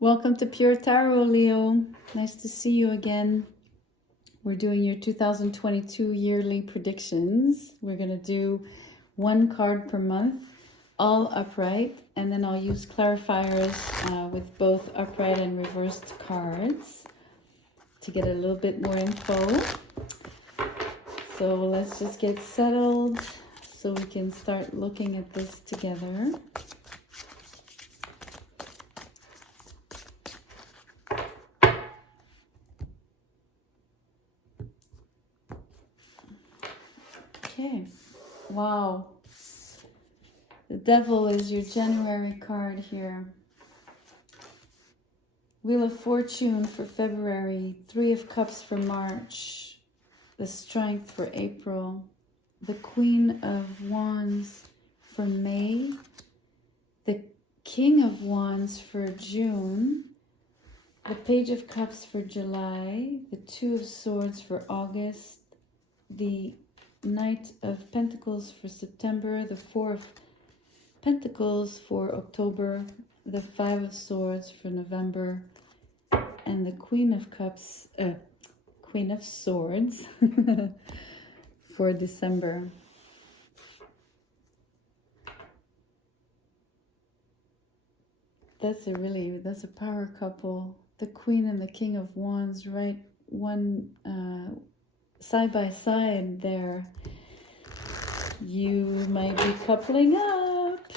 Welcome to Pure Tarot, Leo. Nice to see you again. We're doing your 2022 yearly predictions. We're going to do one card per month, all upright, and then I'll use clarifiers with both upright and reversed cards to get a little bit more info. So let's just get settled so we can start looking at this together. Okay, wow. The Devil is your January card here. Wheel of Fortune for February, Three of Cups for March, the Strength for April, the Queen of Wands for May, the King of Wands for June, the Page of Cups for July, the Two of Swords for August, the Knight of Pentacles for September, the Four of Pentacles for October, the Five of Swords for November, and the Queen of Swords for December. That's a power couple. The Queen and the King of Wands, right? One side by side there. You might be coupling up,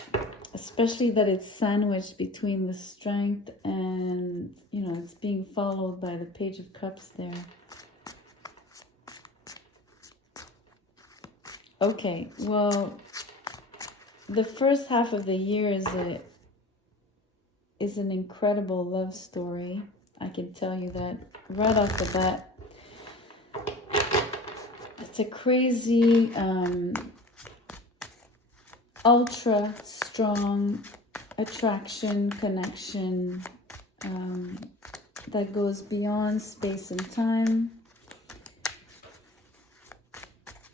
especially that it's sandwiched between the Strength and, it's being followed by the Page of Cups there. Okay, well, the first half of the year is an incredible love story. I can tell you that right off the bat. It's a crazy, ultra strong attraction, connection that goes beyond space and time.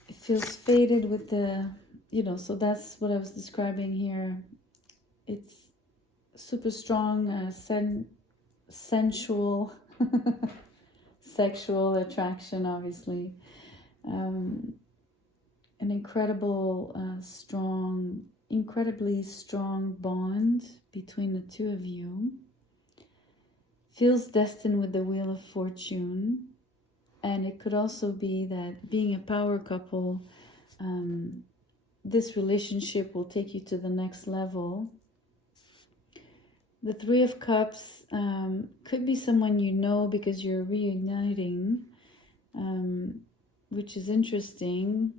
It feels faded with the, so that's what I was describing here. It's super strong, sensual, sexual attraction, obviously. An incredibly strong bond between the two of you. Feels destined with the Wheel of Fortune. And it could also be that being a power couple, this relationship will take you to the next level. The Three of Cups could be someone you know because you're reuniting, which is interesting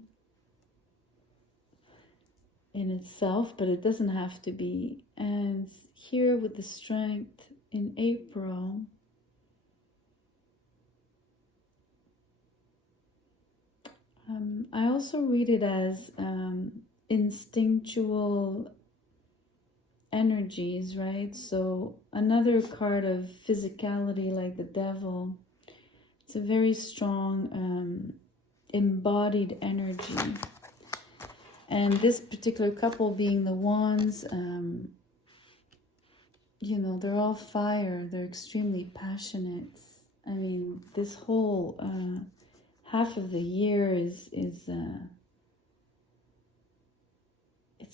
in itself, but it doesn't have to be. And here with the Strength in April, I also read it as instinctual energies, right? So another card of physicality like the Devil. It's a very strong embodied energy. And this particular couple being the Wands, they're all fire. They're extremely passionate. I mean, this whole half of the year is it's a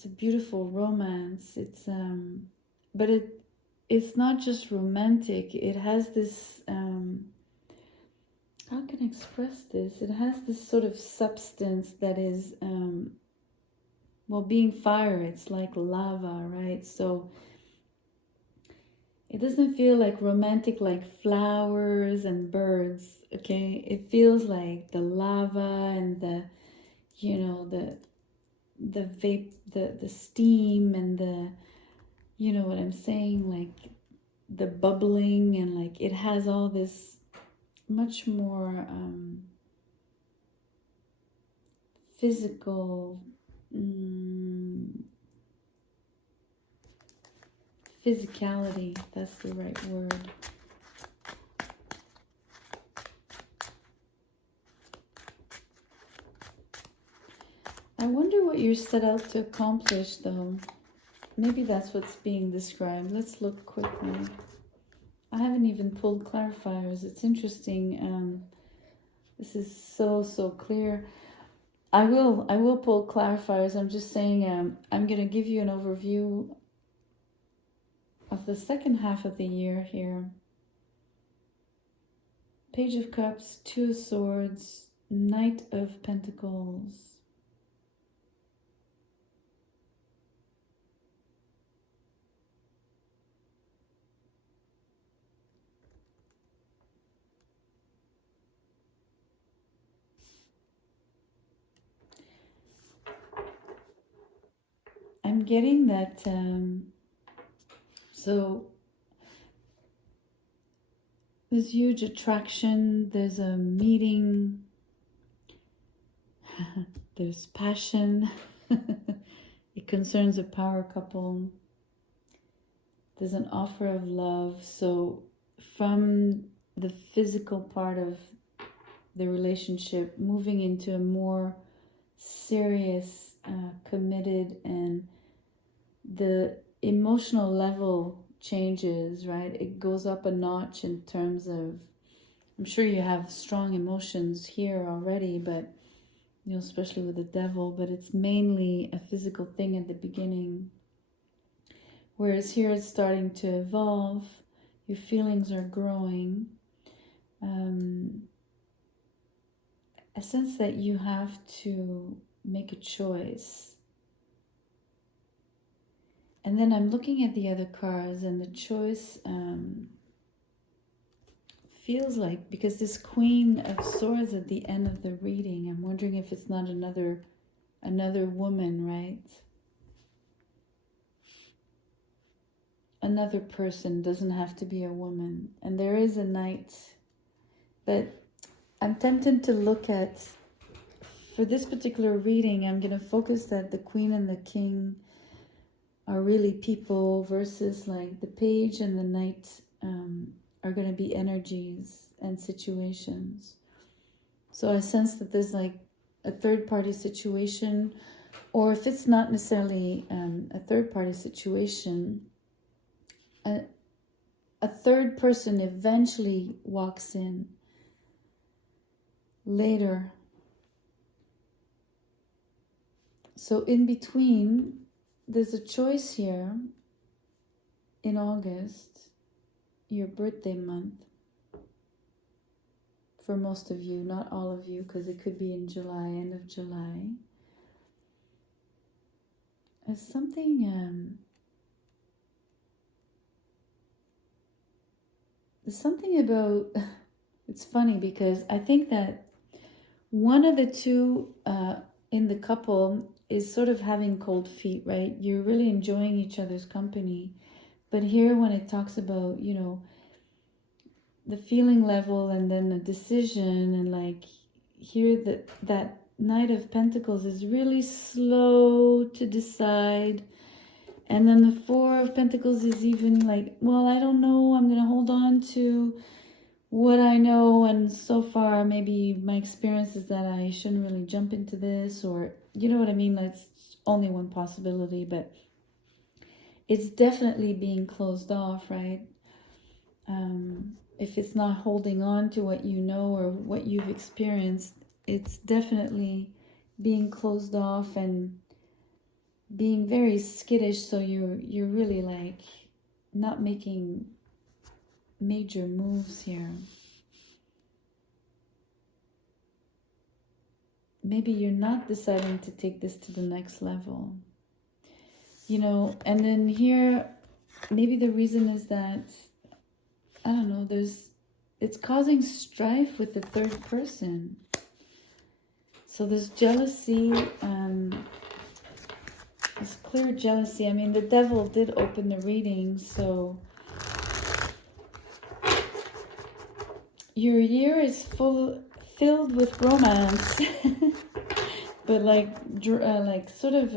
beautiful romance. It's but it's not just romantic. It has this how can I express this? It has this sort of substance that is being fire, it's like lava, right? So it doesn't feel like romantic, like flowers and birds, okay? It feels like the lava and the the steam and the, what I'm saying, like the bubbling, and like it has all this much more physical, physicality, that's the right word. I wonder what you're set out to accomplish, though. Maybe that's what's being described. Let's look quickly. I haven't even pulled clarifiers. It's interesting. This is so clear. I will pull clarifiers. I'm just saying, I'm going to give you an overview of the second half of the year here. Page of Cups, Two of Swords, Knight of Pentacles. I'm getting that, so there's huge attraction, there's a meeting, there's passion, it concerns a power couple, there's an offer of love. So from the physical part of the relationship, moving into a more serious, committed, and the emotional level changes, right? It goes up a notch in terms of, I'm sure you have strong emotions here already, but you know, especially with the devil, but it's mainly a physical thing at the beginning. Whereas here it's starting to evolve, your feelings are growing. A sense that you have to make a choice. And then I'm looking at the other cards, and the choice feels like, because this Queen of Swords at the end of the reading, I'm wondering if it's not another woman, right? Another person, doesn't have to be a woman. And there is a knight, but I'm tempted to look at, for this particular reading, I'm going to focus that the Queen and the King are really people, versus like the Page and the Knight are going to be energies and situations. So I sense that there's like a third party situation, or if it's not necessarily a third party situation, a third person eventually walks in later. So in between, there's a choice here in August, your birthday month, for most of you, not all of you, because it could be in July, end of July. There's something, there's something about, it's funny because I think that one of the two in the couple is sort of having cold feet, right? You're really enjoying each other's company. But here when it talks about, you know, the feeling level and then the decision, and like here that Knight of Pentacles is really slow to decide. And then the Four of Pentacles is even like, well, I don't know, I'm going to hold on to what I know, and so far maybe my experience is that I shouldn't really jump into this, or you know what I mean. That's only one possibility, but it's definitely being closed off, right? If it's not holding on to what you know or what you've experienced, it's definitely being closed off and being very skittish. So you're really like not making major moves here. Maybe you're not deciding to take this to the next level, you know. And then here, maybe the reason is that, I don't know, it's causing strife with the third person. So there's jealousy, there's clear jealousy. I mean, the devil did open the reading, so your year is filled with romance, but like sort of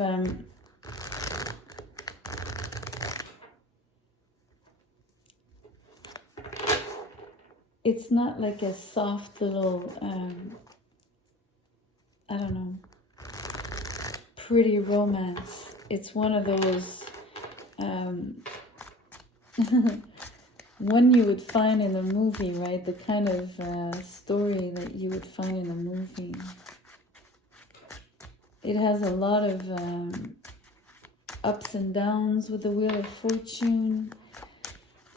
it's not like a soft little I don't know, pretty romance. It's one of those one you would find in a movie, right? The kind of story that you would find in a movie. It has a lot of ups and downs with the Wheel of Fortune.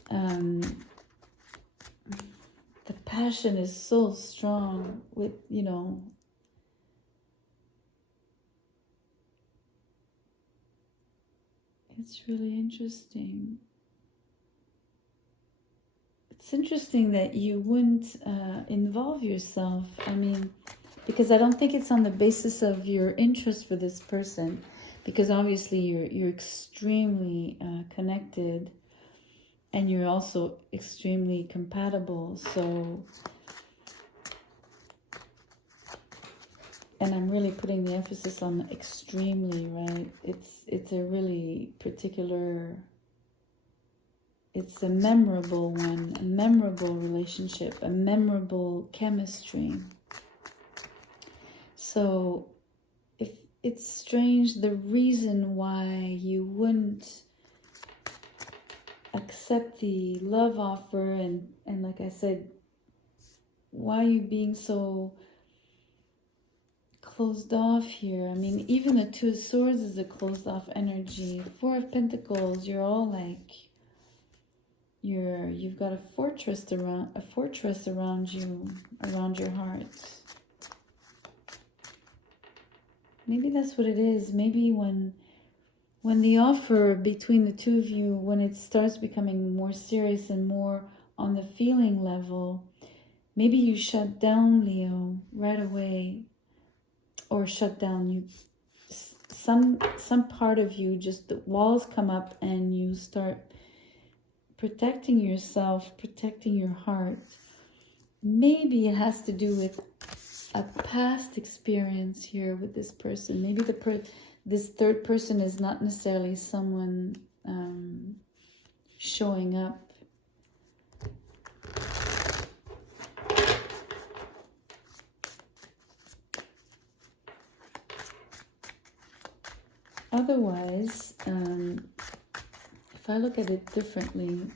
The passion is so strong with, you know, it's really interesting. It's interesting that you wouldn't involve yourself. I mean, because I don't think it's on the basis of your interest for this person, because obviously you're extremely connected, and you're also extremely compatible. So, and I'm really putting the emphasis on extremely, right? It's a really particular. It's a memorable one, a memorable relationship, a memorable chemistry. So if it's strange, the reason why you wouldn't accept the love offer and like I said, why are you being so closed off here? I mean, even the Two of Swords is a closed off energy. Four of Pentacles, you're all like, you've got a fortress around you, around your heart. Maybe that's what it is. Maybe when the offer between the two of you, when it starts becoming more serious and more on the feeling level, maybe you shut down, Leo, right away, or shut down. Some part of you, just the walls come up and you start protecting yourself, protecting your heart. Maybe it has to do with a past experience here with this person. Maybe this third person is not necessarily someone showing up. Otherwise, if I look at it differently,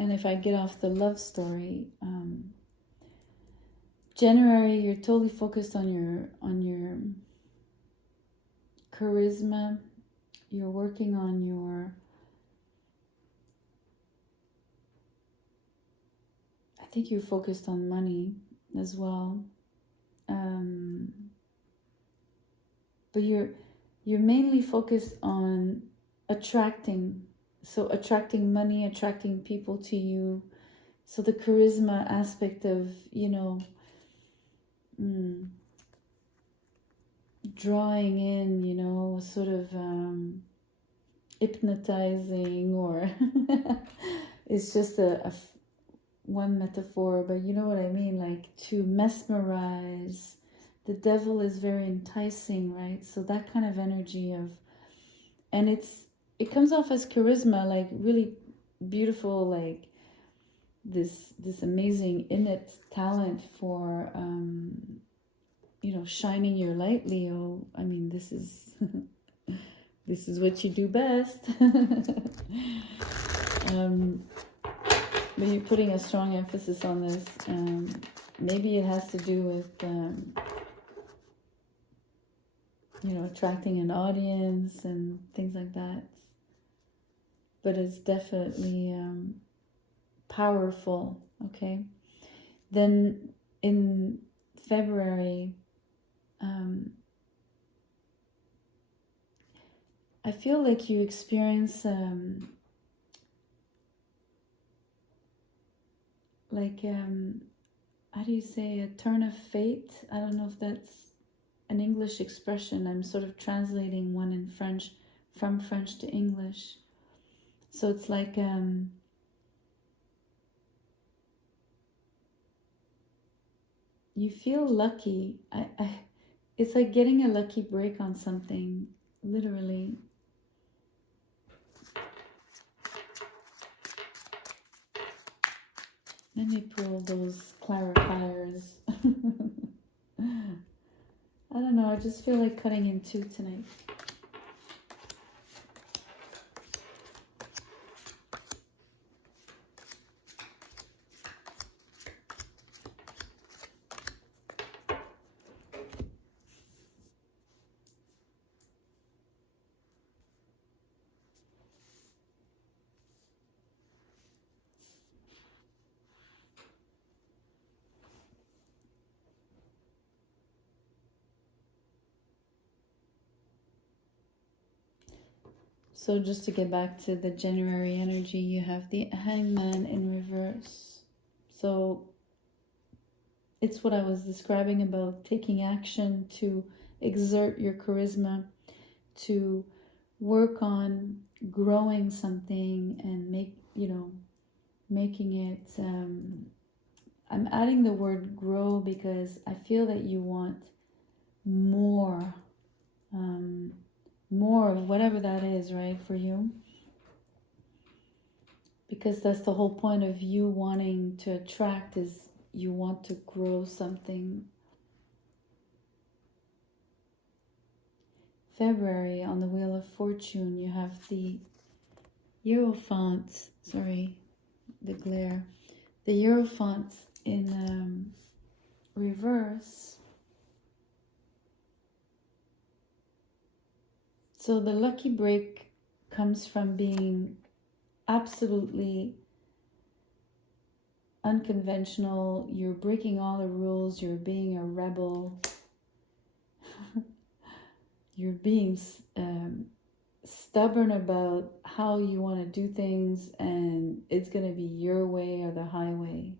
and if I get off the love story, January, you're totally focused on your charisma. You're working on your, I think you're focused on money as well. But you're mainly focused on attracting. So attracting money, attracting people to you. So the charisma aspect of, you know, drawing in, you know, sort of hypnotizing, or it's just a one metaphor, but you know what I mean, like to mesmerize. The devil is very enticing, right? So that kind of energy of, and it comes off as charisma, like really beautiful, like this amazing innate talent for you know, shining your light, Leo. I mean, this is this is what you do best. But you're putting a strong emphasis on this. Maybe it has to do with you know, attracting an audience and things like that. But it's definitely powerful, okay? Then in February, I feel like you experience how do you say, a turn of fate? I don't know if that's an English expression. I'm sort of translating one in French, from French to English. So it's like you feel lucky. It's like getting a lucky break on something, literally. Let me pull those clarifiers. I don't know, I just feel like cutting in two tonight. So just to get back to the January energy, you have the Hangman in reverse. So it's what I was describing about taking action to exert your charisma, to work on growing something and making it, I'm adding the word grow because I feel that you want more, more of whatever that is, right, for you. Because that's the whole point of you wanting to attract, is you want to grow something. February, on the Wheel of Fortune, you have the Hierophant, sorry, the glare. The Hierophant in reverse. So the lucky break comes from being absolutely unconventional. You're breaking all the rules. You're being a rebel. You're being stubborn about how you want to do things, and it's going to be your way or the highway,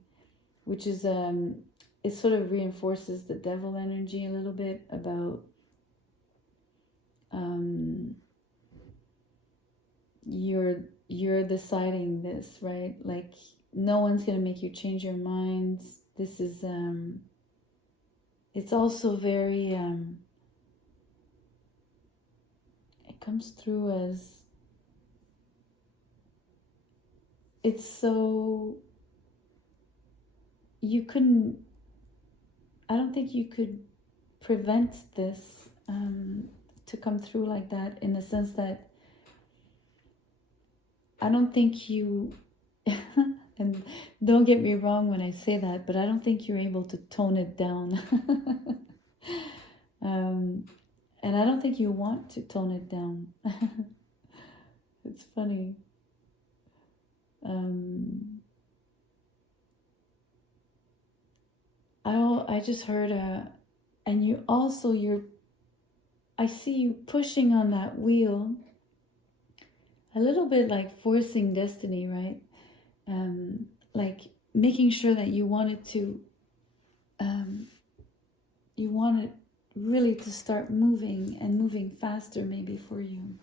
which is it sort of reinforces the devil energy a little bit about you're deciding this, right? Like no one's going to make you change your minds. This is it's also very it comes through as it's so I don't think you could prevent this to come through like that, in the sense that I don't think you and don't get me wrong when I say that, but I don't think you're able to tone it down. And I don't think you want to tone it down. It's funny. I just heard and you also, I see you pushing on that wheel a little bit, like forcing destiny, right? Like making sure that you want it to you want it really to start moving, and moving faster maybe for you.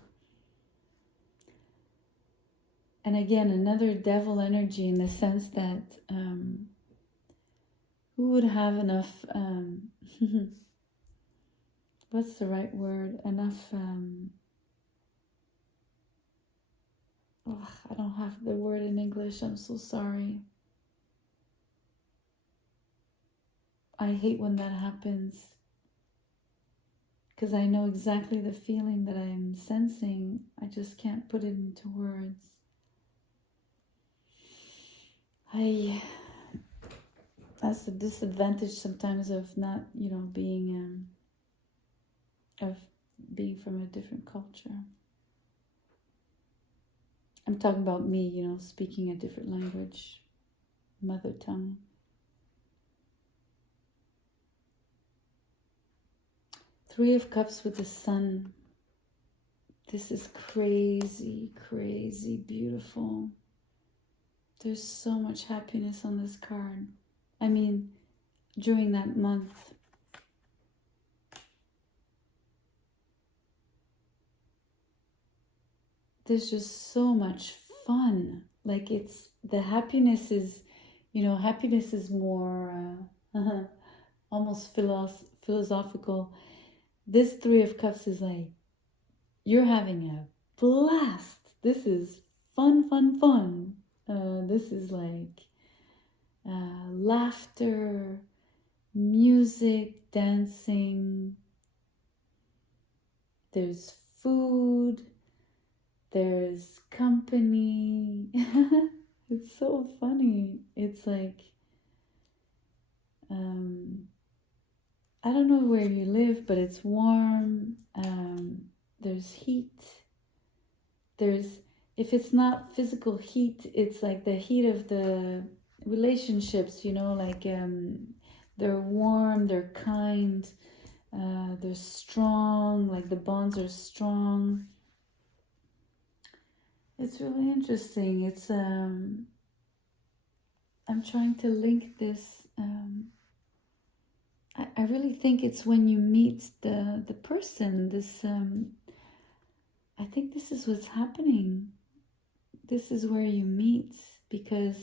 And again, another devil energy, in the sense that who would have enough what's the right word, enough I don't have the word in English, I'm so sorry. I hate when that happens, because I know exactly the feeling that I'm sensing. I just can't put it into words. That's the disadvantage sometimes of not, being from a different culture. I'm talking about me, speaking a different language, mother tongue. Three of Cups with the Sun. This is crazy, crazy beautiful. There's so much happiness on this card. I mean, during that month. There's just so much fun. Like the happiness is, happiness is more almost philosophical. This Three of Cups is like, you're having a blast. This is fun, fun, fun. This is like laughter, music, dancing. There's food. There's company. It's so funny. It's like, I don't know where you live, but it's warm. There's heat. If it's not physical heat, it's like the heat of the relationships, like they're warm, they're kind, they're strong, like the bonds are strong. It's really interesting. It's I'm trying to link this. I really think it's when you meet the person. This I think this is what's happening. This is where you meet, because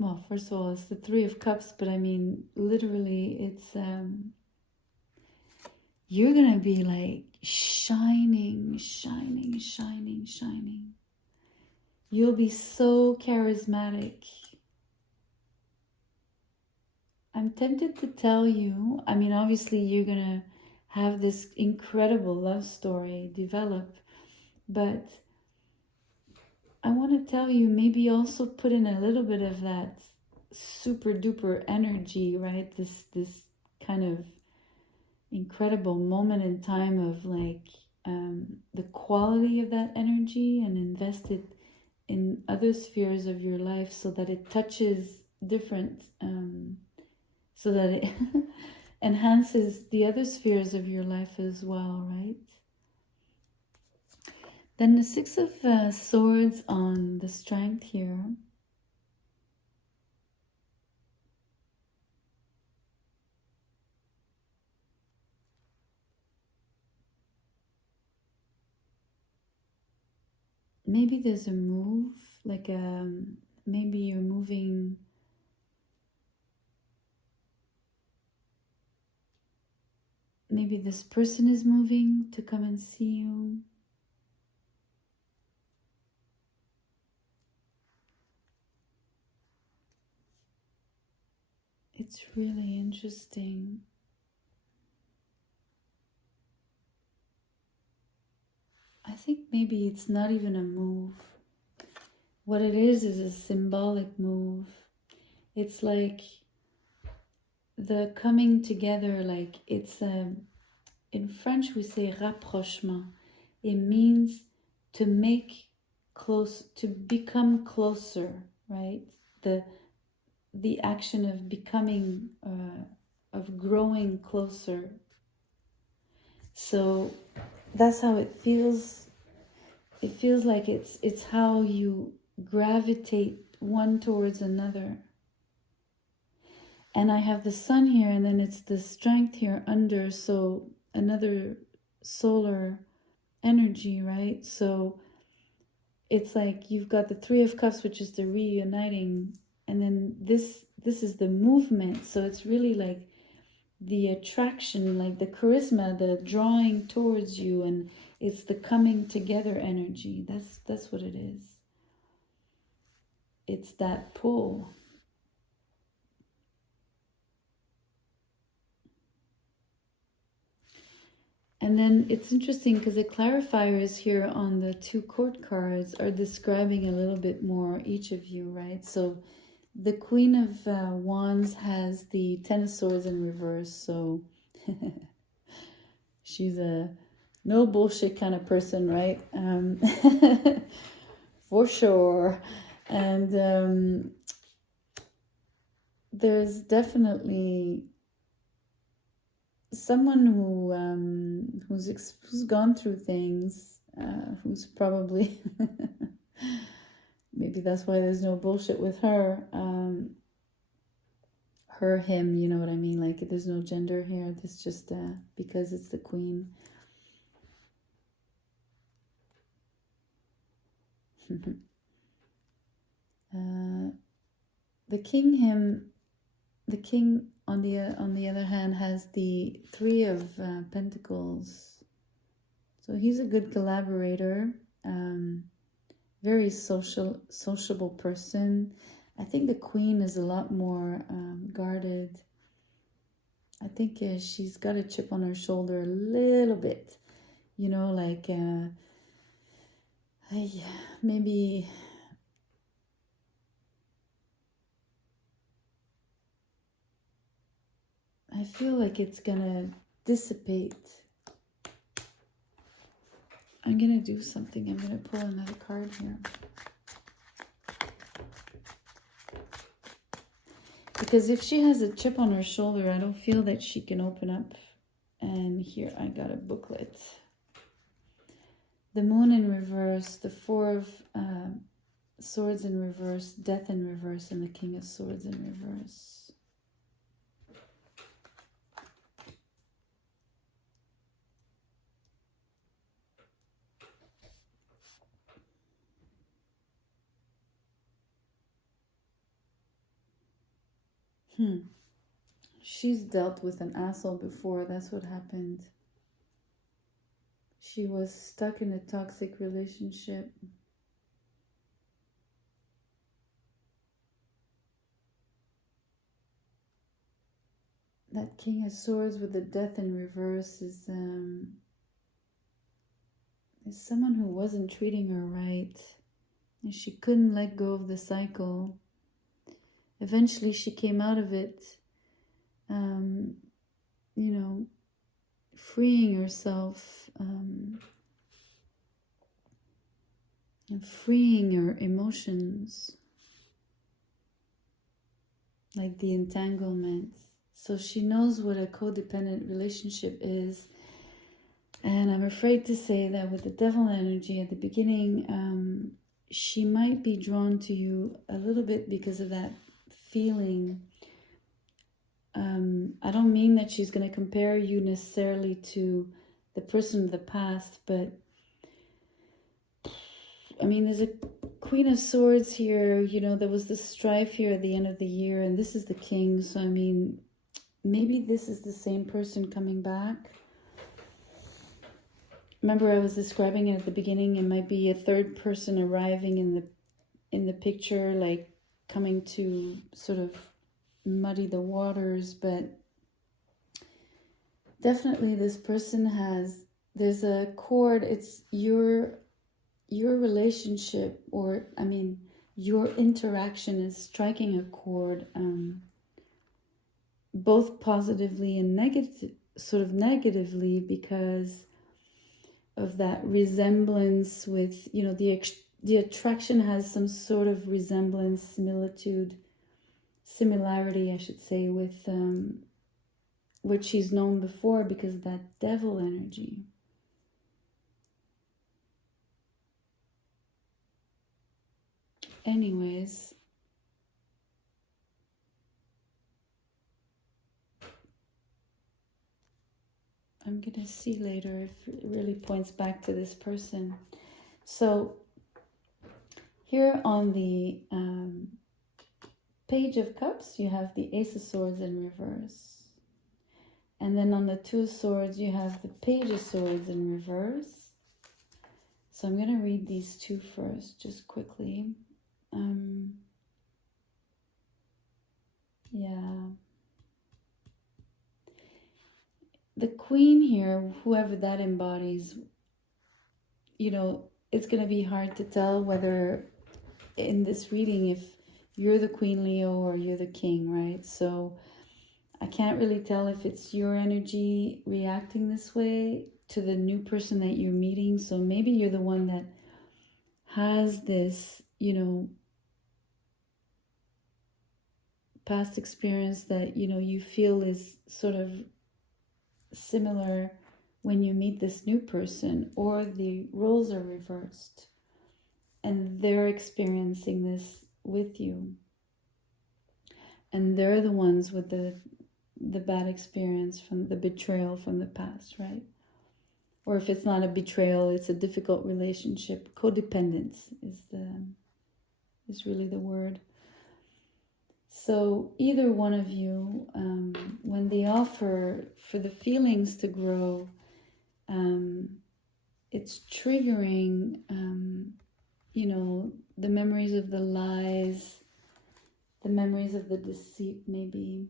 well, first of all, it's the Three of Cups, but I mean, literally, it's you're gonna be like shining, shining, shining, shining. You'll be so charismatic. I'm tempted to tell you, I mean, obviously you're gonna have this incredible love story develop, but I want to tell you, maybe also put in a little bit of that super duper energy, right? This kind of incredible moment in time of like the quality of that energy, and invest it in other spheres of your life so that it touches different, so that it enhances the other spheres of your life as well, right? Then the Six of Swords on the Strength here. Maybe there's a move, like maybe you're moving. Maybe this person is moving to come and see you. It's really interesting. I think maybe it's not even a move. What it is a symbolic move. It's like the coming together, like it's in French we say rapprochement. It means to make close, to become closer, right? The action of becoming, of growing closer. So that's how it feels. It feels like it's how you gravitate one towards another. And I have the sun here, and then it's the strength here under, so another solar energy, right? So it's like you've got the Three of Cups, which is the reuniting, and then this is the movement. So it's really like the attraction, like the charisma, the drawing towards you, and it's the coming together energy. That's what it is. It's that pull. And then it's interesting because the clarifiers here on the two court cards are describing a little bit more each of you, right? So the Queen of Wands has the Ten of Swords in reverse, so she's a no bullshit kind of person, right? For sure. And there's definitely someone who's gone through things, who's probably maybe that's why there's no bullshit with her. Her, him, you know what I mean? Like there's no gender here. This just because it's the Queen. The King, him, the King on the other hand has the Three of Pentacles. So he's a good collaborator, very sociable person. I think the Queen is a lot more guarded. I think she's got a chip on her shoulder a little bit, you know, like maybe I feel like it's gonna dissipate. I'm gonna do something. I'm gonna pull another card here. Because if she has a chip on her shoulder, I don't feel that she can open up. And and here I got a booklet. The Moon in reverse, the Four of Swords in reverse, Death in reverse, and the King of Swords in reverse. She's dealt with an asshole before. That's what happened. She was stuck in a toxic relationship. That King of Swords with the Death in reverse is someone who wasn't treating her right. And she couldn't let go of the cycle. Eventually she came out of it, you know, freeing herself and freeing her emotions, like the entanglement. So she knows what a codependent relationship is. And I'm afraid to say that with the devil energy at the beginning, she might be drawn to you a little bit because of that feeling. I don't mean that she's going to compare you necessarily to the person of the past, but I mean, there's a Queen of Swords here. You know, there was this strife here at the end of the year, and this is the King. So, I mean, maybe this is the same person coming back. Remember, I was describing it at the beginning. It might be a third person arriving in the picture, like coming to sort of muddy the waters. But definitely, this person there's a cord. It's your relationship, or I mean, your interaction is striking a chord, both positively and negatively, because of that resemblance with, you know, the attraction has some sort of resemblance, similarity, I should say, with what she's known before, because of that devil energy. Anyways, I'm gonna see later if it really points back to this person. So here on the Page of Cups, you have the Ace of Swords in reverse. And then on the Two of Swords, you have the Page of Swords in reverse. So I'm gonna read these two first, just quickly. Yeah. The Queen here, whoever that embodies, you know, it's going to be hard to tell whether in this reading if you're the Queen Leo or you're the King, right? So I can't really tell if it's your energy reacting this way to the new person that you're meeting. So maybe you're the one that has this, you know, past experience that, you know, you feel is sort of similar when you meet this new person, or the roles are reversed and they're experiencing this with you, and they're the ones with the bad experience from the betrayal from the past, right? Or if it's not a betrayal, it's a difficult relationship. Codependence is really the word. So either one of you, when they offer for the feelings to grow, it's triggering, you know, the memories of the lies, the memories of the deceit maybe,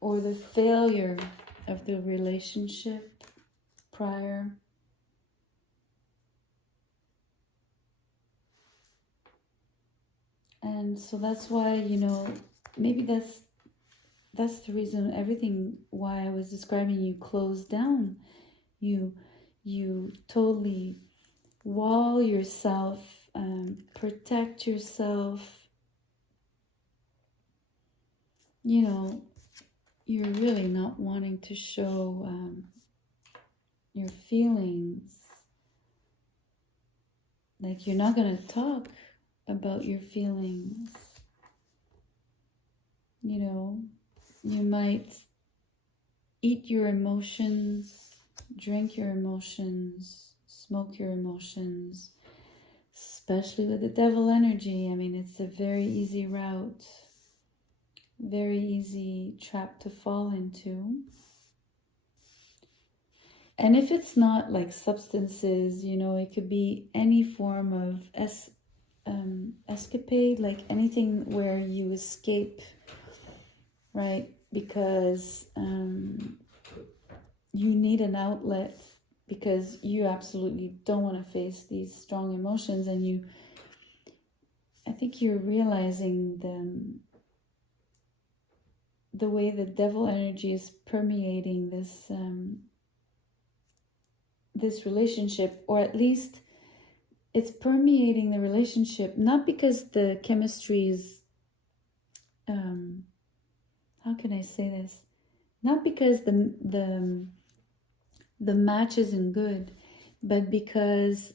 or the failure of the relationship prior. And so that's why, you know, maybe that's the reason everything, why I was describing you closed down. You totally wall yourself, protect yourself, you know, you're really not wanting to show your feelings. Like you're not going to talk about your feelings. You know, you might eat your emotions, drink your emotions, smoke your emotions, especially with the devil energy. I mean, it's a very easy route, very easy trap to fall into. And if it's not like substances, you know, it could be any form of escapade, like anything where you escape, right? Because you need an outlet, because you absolutely don't want to face these strong emotions, and I think you're realizing the way the devil energy is permeating this relationship, or at least it's permeating the relationship, not because the chemistry is, how can I say this? Not because the match isn't good, but because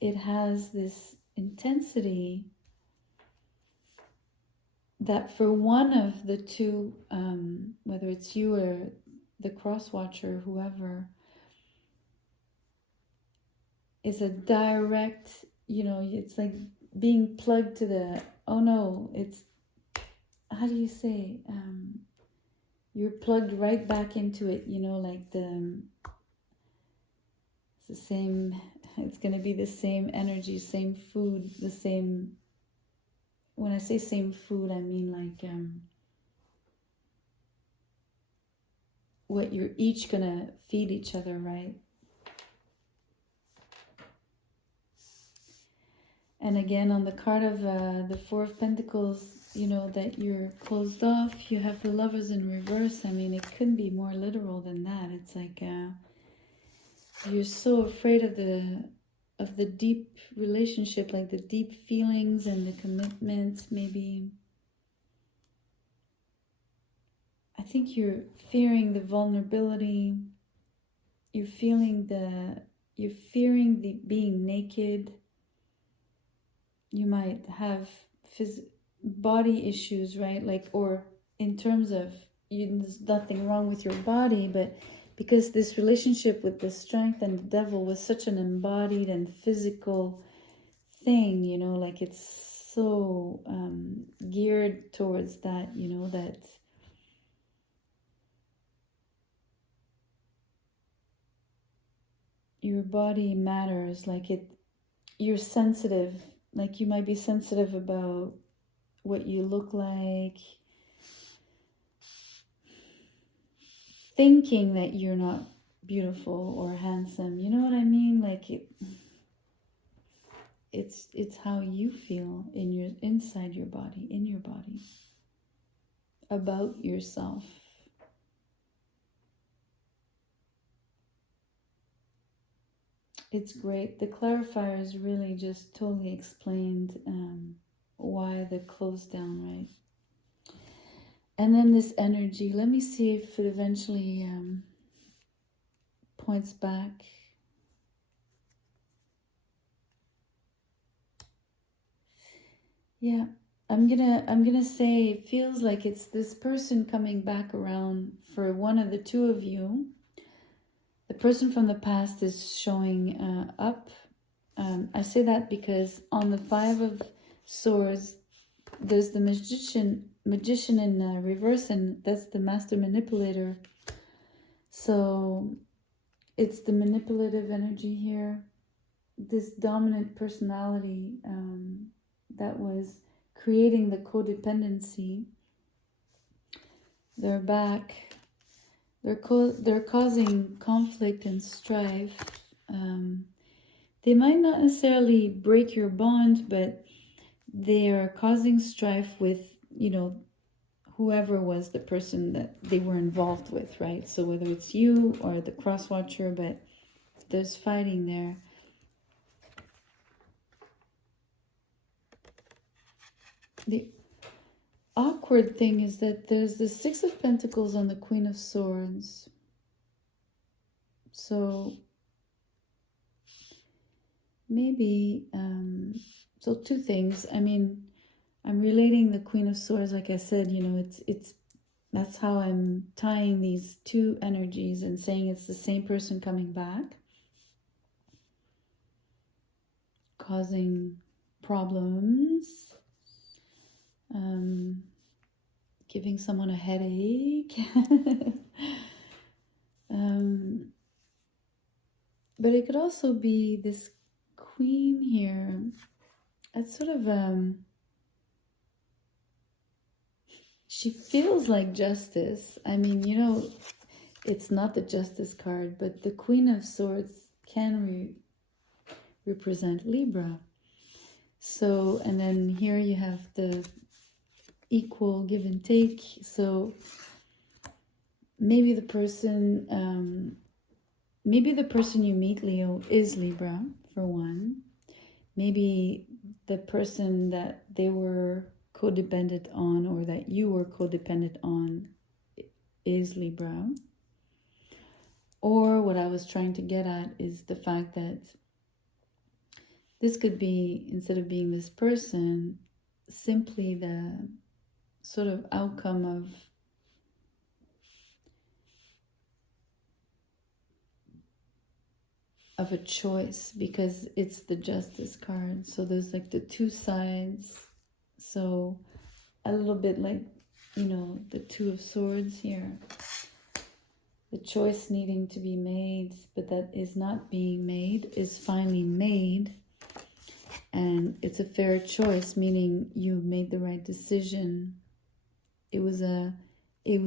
it has this intensity that for one of the two, whether it's you or the cross watcher, whoever, is a direct, you know, it's like being plugged to the, oh no, it's, how do you say, you're plugged right back into it, you know, like it's the same, it's going to be the same energy, same food, the same, when I say same food, I mean like what you're each going to feed each other, right? And again, on the card of the Four of Pentacles, you know, that you're closed off. You have the Lovers in reverse. I mean, it couldn't be more literal than that. It's like you're so afraid of the deep relationship, like the deep feelings and the commitment. Maybe I think you're fearing the vulnerability. You're fearing you're fearing the being naked. You might have body issues, right? Like, or in terms of there's nothing wrong with your body, but because this relationship with the strength and the devil was such an embodied and physical thing, you know, like it's so geared towards that, you know, that your body matters, like you're sensitive, like you might be sensitive about what you look like, thinking that you're not beautiful or handsome, you know what I mean? Like it's how you feel inside your body, in your body, about yourself. It's great. The clarifiers really just totally explained why the close down, right? And then this energy, let me see if it eventually points back. Yeah, I'm gonna say it feels like it's this person coming back around for one of the two of you. The person from the past is showing up. I say that because on the Five of Swords, there's the magician in reverse, and that's the master manipulator. So it's the manipulative energy here. This dominant personality that was creating the codependency. They're back. They're causing conflict and strife. They might not necessarily break your bond, but they are causing strife with, you know, whoever was the person that they were involved with, right? So whether it's you or the cross watcher, but there's fighting there. awkward thing is that there's the Six of Pentacles on the Queen of Swords. So maybe, so two things. I mean, I'm relating the Queen of Swords, like I said, you know, that's how I'm tying these two energies and saying it's the same person coming back, causing problems, giving someone a headache. But it could also be this queen here. That's sort of, she feels like justice. I mean, you know, it's not the Justice card, but the Queen of Swords can represent Libra. So, and then here you have the equal give and take. So maybe the person you meet, Leo, is Libra, for one. Maybe the person that they were codependent on, or that you were codependent on, is Libra. Or what I was trying to get at is the fact that this could be, instead of being this person, simply the sort of outcome of a choice, because it's the Justice card. So there's like the two sides. So a little bit like, you know, the Two of Swords here. The choice needing to be made, but that is not being made, is finally made. And it's a fair choice, meaning you made the right decision. It was a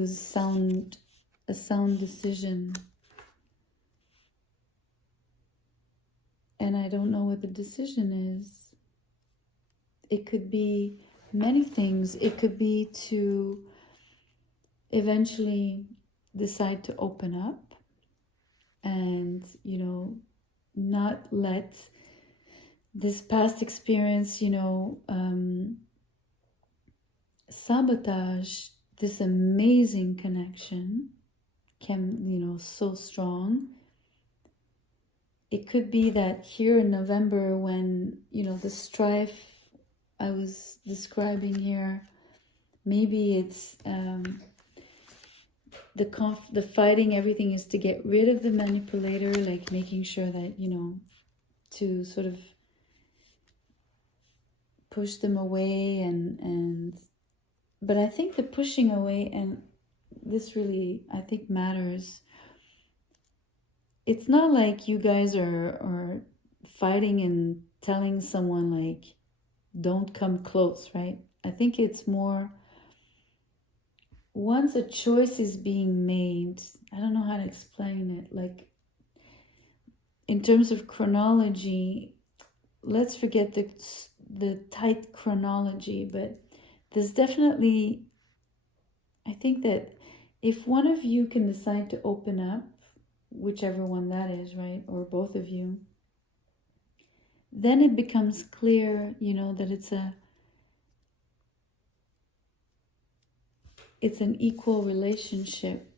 sound decision. And I don't know what the decision is. It could be many things. It could be to eventually decide to open up and, you know, not let this past experience, you know, sabotage this amazing connection, you know, so strong. It could be that here in November, when, you know, the strife I was describing here, maybe it's the fighting, everything is to get rid of the manipulator, like making sure that, you know, to sort of push them away and but I think the pushing away, and this really, I think, matters. It's not like you guys are fighting and telling someone like, don't come close, right? I think it's more, once a choice is being made, I don't know how to explain it, like in terms of chronology, let's forget the tight chronology, but there's definitely, I think that if one of you can decide to open up, whichever one that is, right, or both of you, then it becomes clear, you know, that it's an equal relationship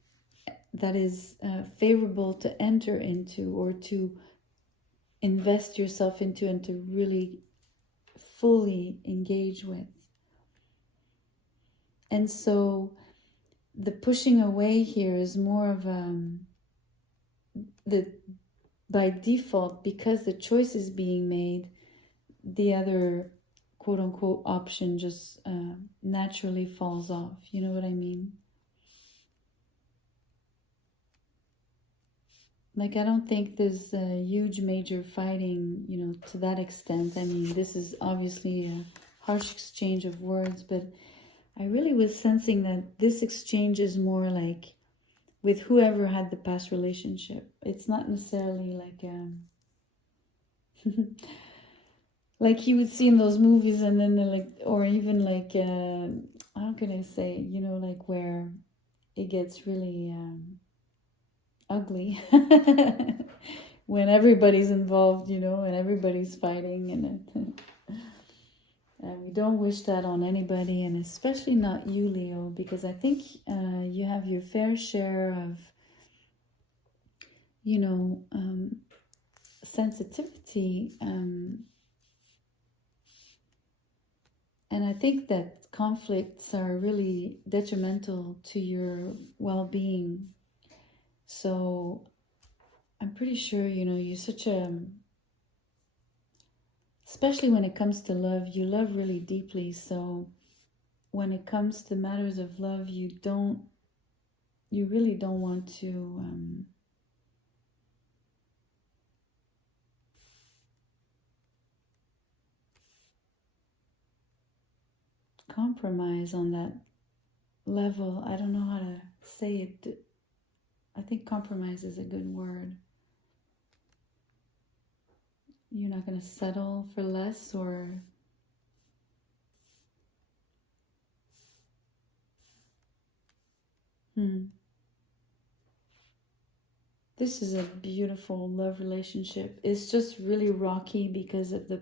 that is favorable to enter into, or to invest yourself into, and to really fully engage with. And so the pushing away here is more of by default, because the choice is being made, the other quote-unquote option just naturally falls off. You know what I mean? Like, I don't think there's a huge major fighting, you know, to that extent. I mean, this is obviously a harsh exchange of words, but I really was sensing that this exchange is more like with whoever had the past relationship. It's not necessarily like like you would see in those movies, and then they're like, or even like how can I say, you know, like where it gets really ugly when everybody's involved, you know, and everybody's fighting, and We don't wish that on anybody, and especially not you, Leo, because I think you have your fair share of, you know, sensitivity. And I think that conflicts are really detrimental to your well-being. So I'm pretty sure, you know, you're such a, especially when it comes to love, you love really deeply. So when it comes to matters of love, you really don't want to compromise on that level. I don't know how to say it. I think compromise is a good word. You're not going to settle for less, or This is a beautiful love relationship. It's just really rocky because of the,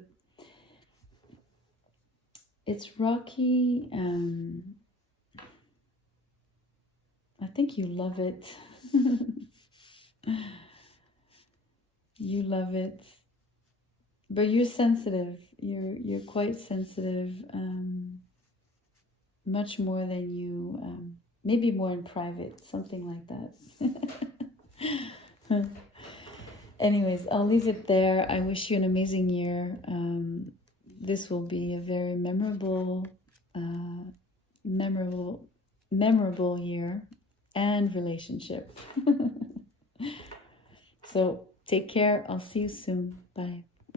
it's rocky. I think you love it. You love it. But you're sensitive. You're quite sensitive. Much more than you, maybe more in private, something like that. Anyways, I'll leave it there. I wish you an amazing year. This will be a very memorable year and relationship. So take care. I'll see you soon. Bye.